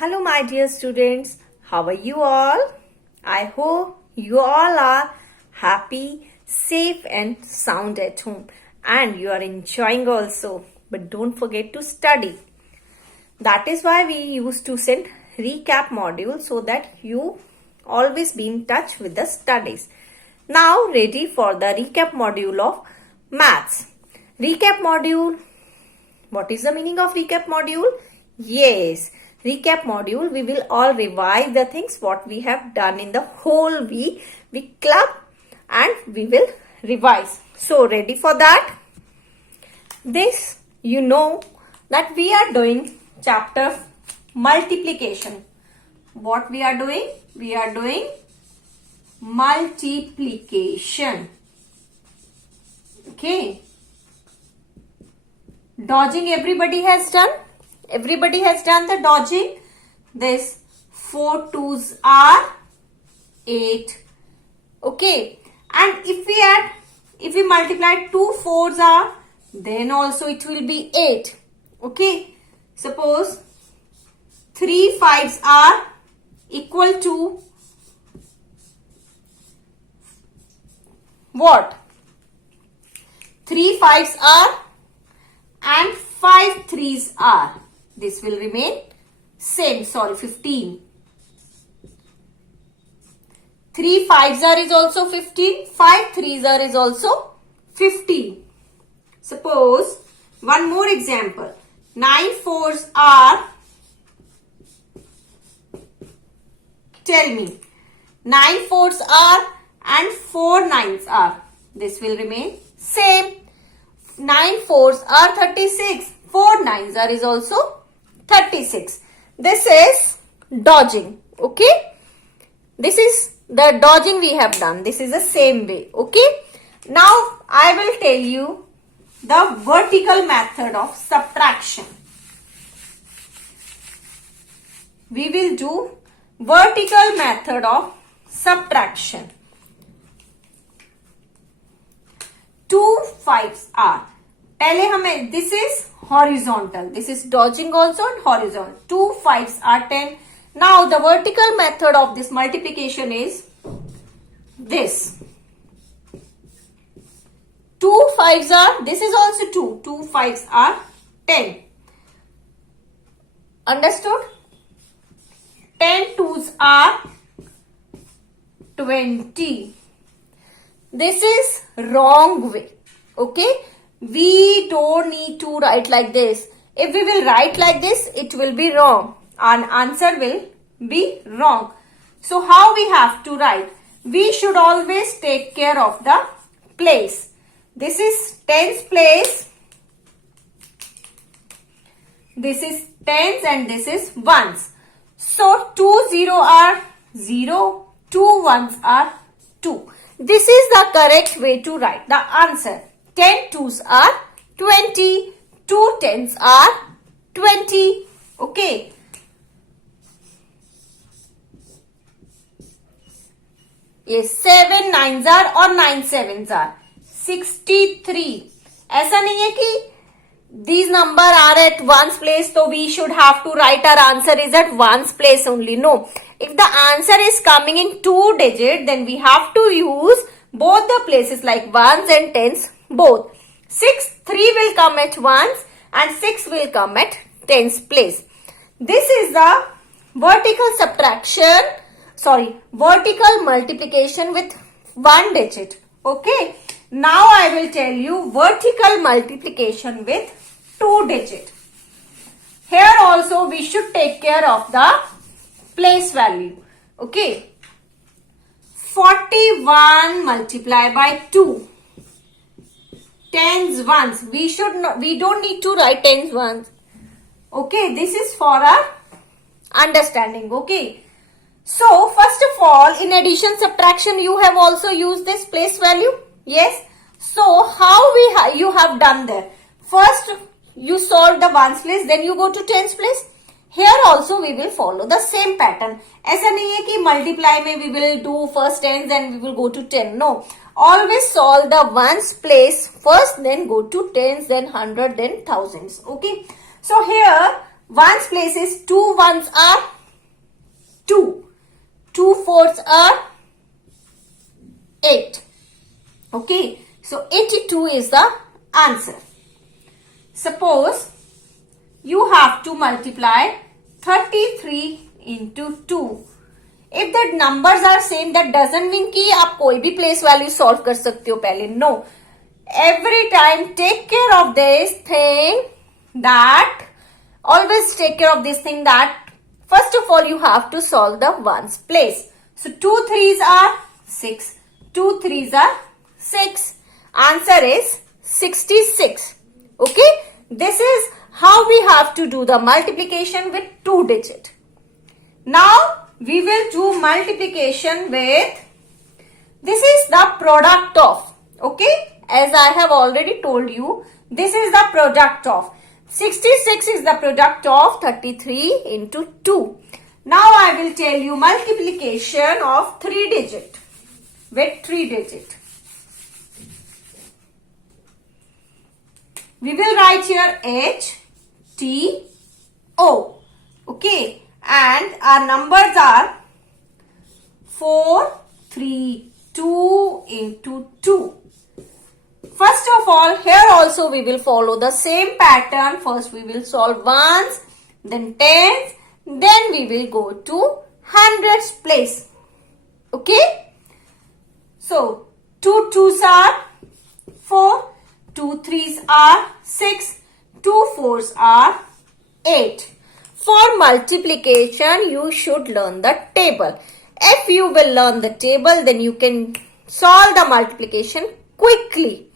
Hello, my dear students. How are you all? I hope you all are happy, safe, and sound at home, and you are enjoying also. But don't forget to study. That is why we used to send recap module so that you always be in touch with the studies. Now, ready for the recap module of maths. Recap module. What is the meaning of recap module? Yes, recap module, we will all revise the things what we have done in the whole week. We club and we will revise. So, ready for that? This, you know that we are doing chapter multiplication. What we are doing? We are doing multiplication. Okay. Dodging everybody has done. Everybody has done the dodging. This 4 2s are 8. Okay. And if we multiply 2 4s are, then also it will be 8. Okay. Suppose 3 5s are equal to what? 3 5s are and 5 3s are. This will remain same. 15. 3 5s are is also 15. 5 3s are is also 15. Suppose one more example. 9 4s are. Tell me. 9 4s are and 4 9s are. This will remain same. 9 4s are 36. 4 9s are is also 36. This is dodging. Okay. This is the dodging we have done. This is the same way. Okay. Now I will tell you the vertical method of subtraction. We will do vertical method of subtraction. 2 5s are. पहले हमें this is horizontal. This is dodging also and horizontal. 2 5s are 10. Now the vertical method of this multiplication is this. 2 5s are, this is also 2. 2 5s are 10. Understood? 10 2s are 20. This is wrong way. Okay. We don't need to write like this. If we will write like this, it will be wrong. Our answer will be wrong. So how we have to write? We should always take care of the place. This is tens place. This is tens and this is ones. So 2 0 are 0. 2 ones are 2. This is the correct way to write the answer. 10 2s are 20. 2 10s are 20. Okay. Yes, 7 9s are or 9 7s are 63. ऐसा नहीं है कि these number are at ones place, so we should have to write our answer is at ones place only. No. If the answer is coming in 2 digit, then we have to use both the places like ones and tens both. 3 will come at ones and 6 will come at tens place. This is the vertical subtraction, vertical multiplication with 1 digit. Okay. Now I will tell you vertical multiplication with 2 digit. Here also we should take care of the place value. Okay. 41 multiplied by 2. Tens ones. We don't need to write tens ones. Okay. This is for our understanding. Okay. So first of all, in addition subtraction, you have also used this place value. Yes. So how you have done there? First you solve the ones place, then you go to tens place. Here also we will follow the same pattern. ऐसा नहीं है कि multiply में we will do first tens and we will go to 10. No. Always solve the ones place first, then go to tens, then 100, then thousands. Okay. So here Ones place is 2 ones are 2. 2 fours are 8. Okay, so 82 is the answer. Suppose you have to multiply 33 into 2. If the numbers are same, that doesn't mean कि आप कोई भी place value solve कर सकते हो पहले. No. Every time take care of this thing that always take care of this thing that first of all you have to solve the ones place. So 2 threes are 6. 2 threes are 6. Answer is 66. Okay. This is how we have to do the multiplication with 2 digit. Now we will do multiplication with, this is the product of, okay, as I have already told you, this is the product of, 66 is the product of 33 into 2. Now I will tell you multiplication of 3 digit with 3 digit. We will write here H, T, O, okay. And our numbers are 4, 3, 2 into 2. First of all, here also we will follow the same pattern. First we will solve ones, then tens, then we will go to hundreds place. Okay. So, 2 twos are 4, 2 threes are 6, 2 fours are 8. For multiplication, you should learn the table. If you will learn the table, then you can solve the multiplication quickly.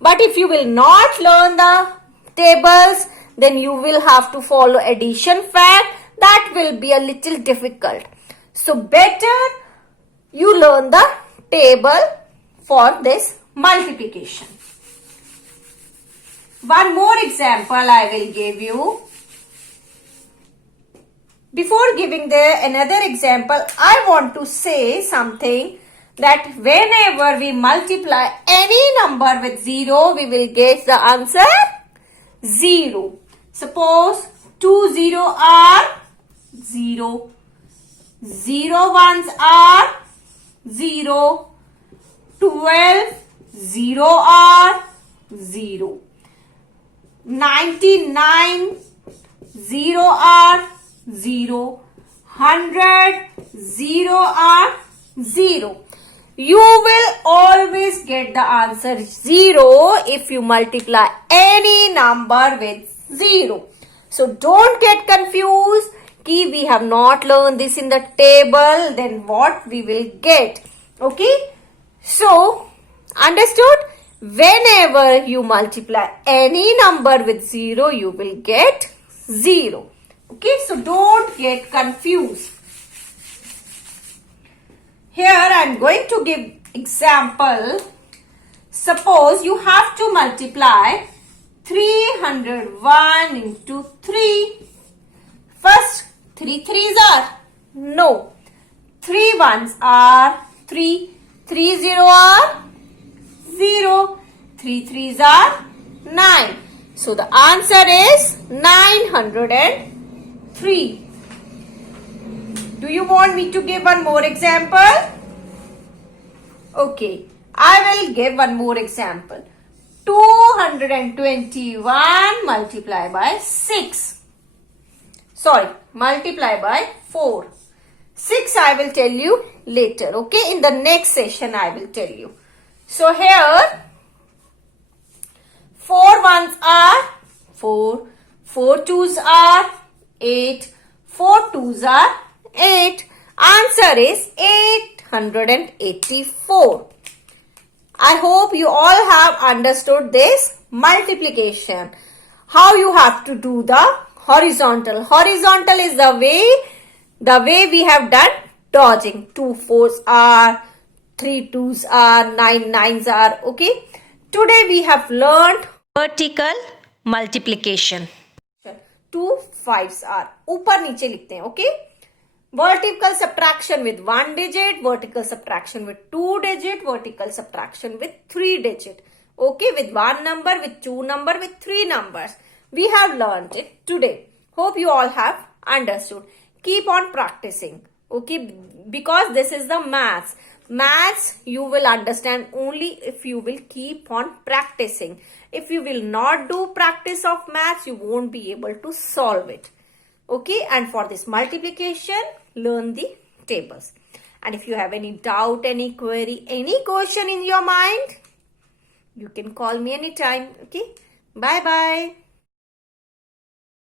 But if you will not learn the tables, then you will have to follow addition fact. That will be a little difficult. So better you learn the table for this multiplication. One more example I will give you. Before giving another example, I want to say something that whenever we multiply any number with 0, we will get the answer 0. Suppose 2 0 are 0, 0 ones are 0, 12 0 are 0, 99 0 are 0, 100 0 are 0. You will always get the answer 0 if you multiply any number with 0. So don't get confused कि we have not learned this in the table, then what we will get. Okay. So understood? Whenever you multiply any number with 0, you will get 0. Okay, so don't get confused. Here I am going to give example. Suppose you have to multiply 301 into 3. First, 3 threes are? No. 3 ones are 3. 3 0 are 0. 3 threes are 9. So the answer is 903. Do you want me to give one more example? Okay, I will give one more example. 221 multiply by 6. Sorry, multiply by 4. 6 I will tell you later. Okay, in the next session I will tell you. So here 4 ones are 4, 4 twos are 8, 4 twos are 8. Answer is 884. I hope you all have understood this multiplication. How you have to do the horizontal. Horizontal is the way we have done dodging. 2 fours are, 3 twos are, 9 nines are. Okay. Today we have learned vertical multiplication. 2 5s are. ऊपर नीचे लिखते हैं. Okay. Vertical subtraction with 1 digit, vertical subtraction with 2 digit, vertical subtraction with 3 digit. Okay, with 1 number, with 2 number, with 3 numbers. We have learned it today. Hope you all have understood. Keep on practicing. Okay, because this is the maths. Maths you will understand only if you will keep on practicing. If you will not do practice of maths, you won't be able to solve it. Okay, and for this multiplication, learn the tables. And if you have any doubt, any query, any question in your mind, you can call me anytime. Okay, bye bye.